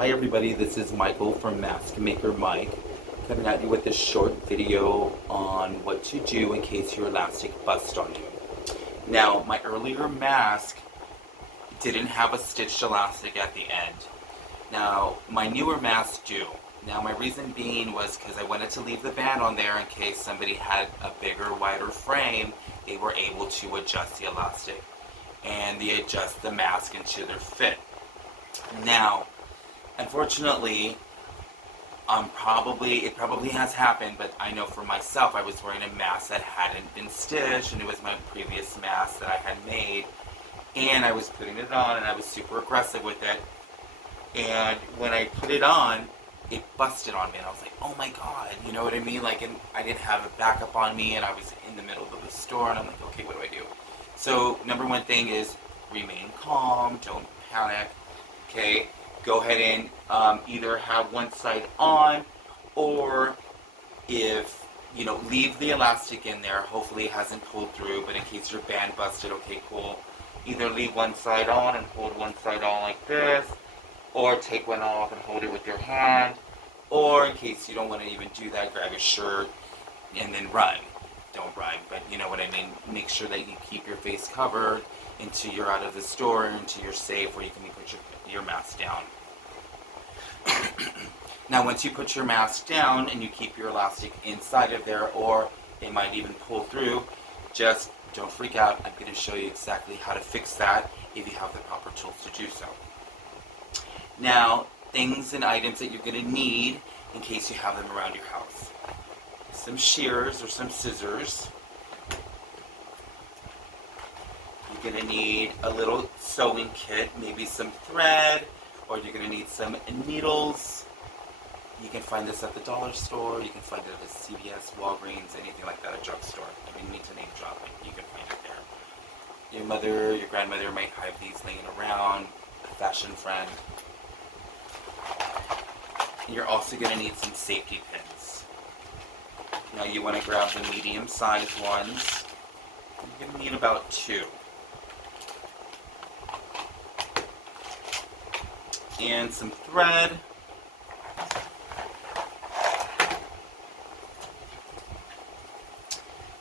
Hi everybody, this is Michael from Mask Maker Mike, coming at you with this short video on what to do in case your elastic busts on you. Now, my earlier mask didn't have a stitched elastic at the end. Now, my newer masks do. Now, my reason being was because I wanted to leave the band on there in case somebody had a bigger, wider frame, they were able to adjust the elastic and they adjust the mask into their fit. Now, unfortunately, it probably has happened, but I know for myself, I was wearing a mask that hadn't been stitched, and it was my previous mask that I had made, and I was putting it on, and I was super aggressive with it, and when I put it on, it busted on me, and I was like, oh my god, you know what I mean? Like, and I didn't have a backup on me, and I was in the middle of the store, and I'm like, okay, what do I do? So, number one thing is, remain calm, don't panic, okay? Go ahead and either have one side on, or if, leave the elastic in there. Hopefully it hasn't pulled through, but in case your band busted, okay, cool. Either leave one side on and hold one side on like this, or take one off and hold it with your hand, or in case you don't want to even do that, grab your shirt and then run. Don't run, but you know what I mean. Make sure that you keep your face covered until you're out of the store, until you're safe, where you can put your mask down. Now, once you put your mask down and you keep your elastic inside of there, or it might even pull through, just don't freak out. I'm going to show you exactly how to fix that if you have the proper tools to do so. Now, things and items that you're going to need in case you have them around your house. Some shears or some scissors. You're going to need a little sewing kit, maybe some thread, or you're going to need some needles. You can find this at the dollar store, you can find it at a CVS, Walgreens, anything like that, a drugstore. I don't need to name drop it, you can find it there. Your mother, your grandmother might have these laying around, a fashion friend. You're also going to need some safety pins. Now you want to grab the medium-sized ones. You're going to need about 2. And some thread.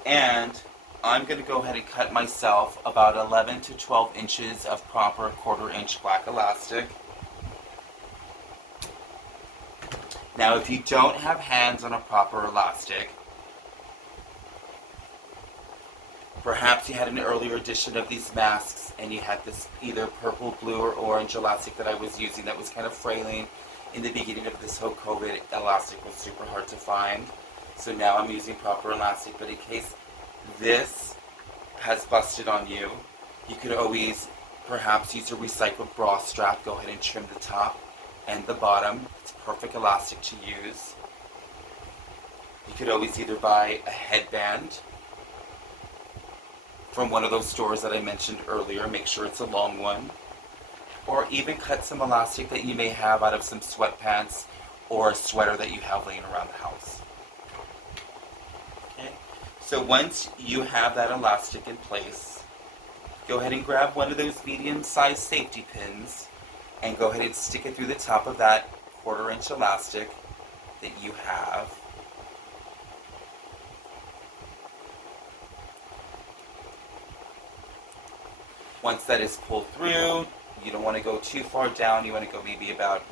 And I'm going to go ahead and cut myself about 11 to 12 inches of proper 1/4 inch black elastic. Now, if you don't have hands on a proper elastic, perhaps you had an earlier edition of these masks and you had this either purple, blue, or orange elastic that I was using that was kind of frailing. In the beginning of this whole COVID, elastic was super hard to find. So now I'm using proper elastic, but in case this has busted on you, you could always perhaps use a recycled bra strap. Go ahead and trim the top and the bottom. It's perfect elastic to use. You could always either buy a headband from one of those stores that I mentioned earlier, make sure it's a long one, or even cut some elastic that you may have out of some sweatpants or a sweater that you have laying around the house. Okay, so once you have that elastic in place, go ahead and grab one of those medium-sized safety pins and go ahead and stick it through the top of that 1/4 inch elastic that you have. Once that is pulled through, you don't want to go too far down. You want to go maybe about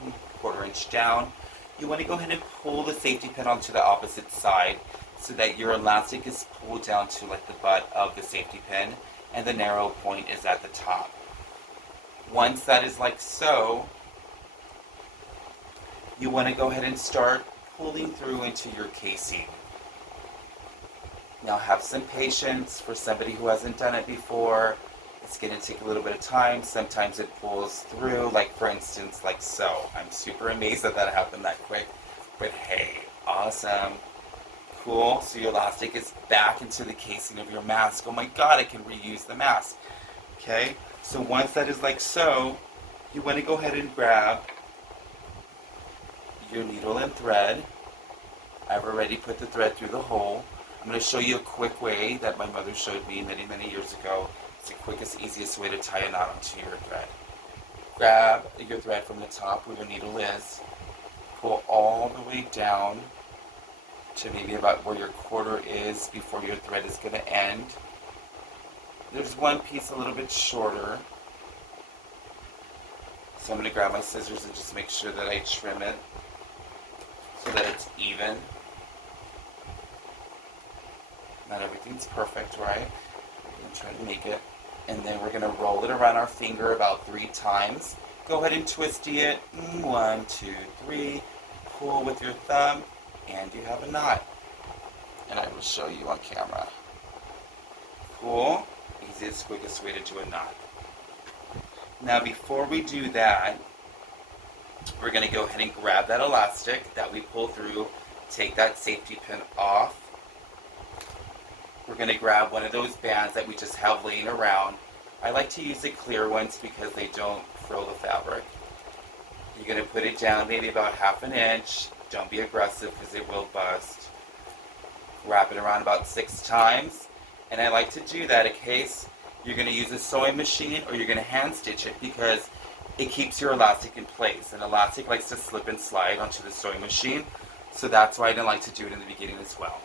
1/4 inch down. You want to go ahead and pull the safety pin onto the opposite side so that your elastic is pulled down to like the butt of the safety pin and the narrow point is at the top. Once that is like so, you want to go ahead and start pulling through into your casing. Now have some patience for somebody who hasn't done it before. It's going to take a little bit of time. Sometimes it pulls through, like for instance, like so. I'm super amazed that that happened that quick. But hey, awesome. Cool. So your elastic is back into the casing of your mask. Oh my god, I can reuse the mask. Okay? So once that is like so, you want to go ahead and grab your needle and thread. I've already put the thread through the hole. I'm going to show you a quick way that my mother showed me many, many years ago. It's the quickest, easiest way to tie a knot onto your thread. grab your thread from the top where your needle is, pull all the way down to maybe about where your quarter is before your thread is going to end. There's one piece a little bit shorter, so I'm going to grab my scissors and just make sure that I trim it so that it's even. Not everything's perfect, right? We're going to try to make it. And then we're going to roll it around our finger about 3 times. Go ahead and twisty it. 1, 2, 3. Pull with your thumb, and you have a knot. And I will show you on camera. Cool. Easiest, quickest way to do a knot. Now before we do that, we're going to go ahead and grab that elastic that we pull through, take that safety pin off. We're going to grab one of those bands that we just have laying around. I like to use the clear ones because they don't frill the fabric. You're going to put it down maybe about 1/2 inch. Don't be aggressive because it will bust. Wrap it around about 6 times. And I like to do that in case you're going to use a sewing machine or you're going to hand stitch it, because it keeps your elastic in place. And elastic likes to slip and slide onto the sewing machine. So that's why I didn't like to do it in the beginning as well.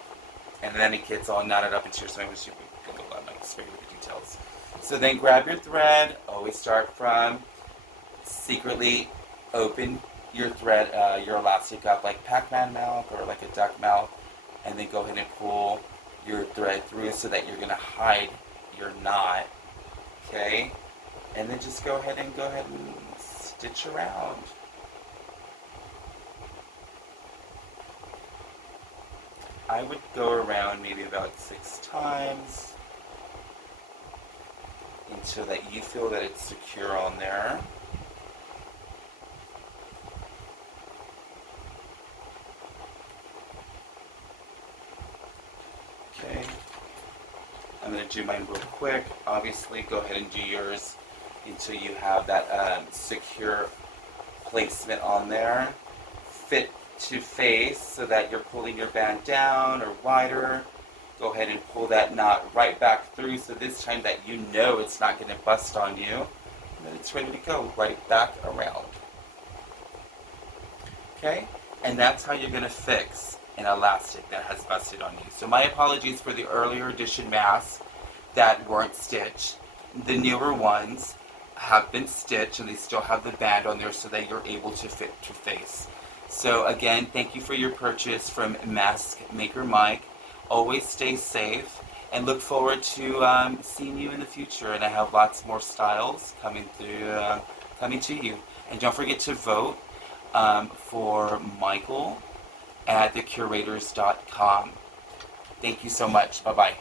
And then it gets all knotted up into your sewing machine. I'm not spare you with the details. So then grab your thread. Always start from secretly open your thread, your elastic up like Pac-Man mouth or like a duck mouth, and then go ahead and pull your thread through so that you're going to hide your knot. Okay, and then just go ahead and stitch around. I would go around maybe about 6 times until that you feel that it's secure on there. Okay, I'm going to do mine real quick. Obviously, go ahead and do yours until you have that secure placement on there. Fit to face so that you're pulling your band down or wider. Go ahead and pull that knot right back through, so this time that you know it's not going to bust on you. And then it's ready to go right back around. Okay, and that's how you're going to fix an elastic that has busted on you. So my apologies for the earlier edition masks that weren't stitched. The newer ones have been stitched and they still have the band on there so that you're able to fit to face. So again, thank you for your purchase from Mask Maker Mike. Always stay safe and look forward to seeing you in the future. And I have lots more styles coming to you. And don't forget to vote for Michael at thecurators.com. Thank you so much. Bye-bye.